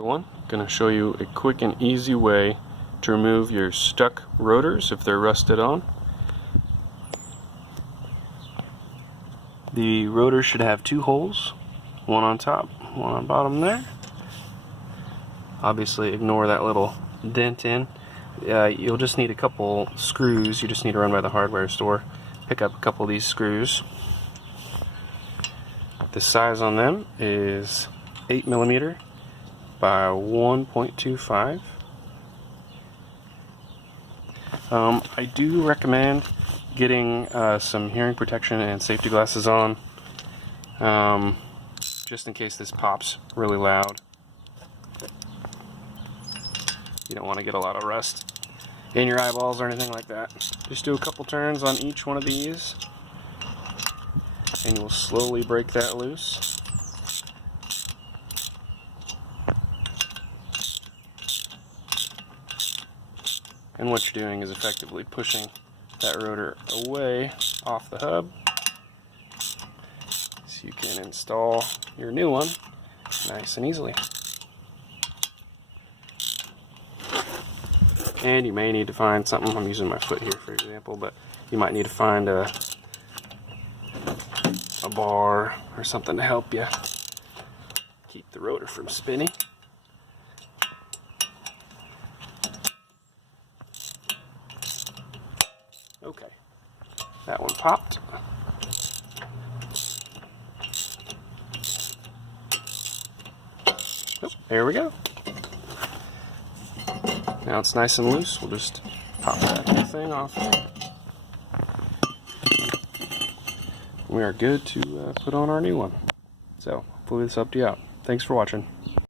Everyone, going to show you a quick and easy way to remove your stuck rotors if they're rusted on. The rotor should have two holes, one on top, one on bottom there. Obviously ignore that little dent in. You'll just need a couple screws. You just need to run by the hardware store, pick up a couple of these screws. The size on them is 8mm by 1.25. I do recommend getting some hearing protection and safety glasses on, just in case this pops really loud. You don't want to get a lot of rust in your eyeballs or anything like that. Just do a couple turns on each one of these and you'll slowly break that loose. And what you're doing is effectively pushing that rotor away off the hub so you can install your new one nice and easily. And you may need to find something. I'm using my foot here for example, but you might need to find a bar or something to help you keep the rotor from spinning. Okay, that one popped. Oh, there we go. Now it's nice and loose. We'll just pop that whole thing off. We are good to put on our new one. So hopefully this helped you out. Thanks for watching.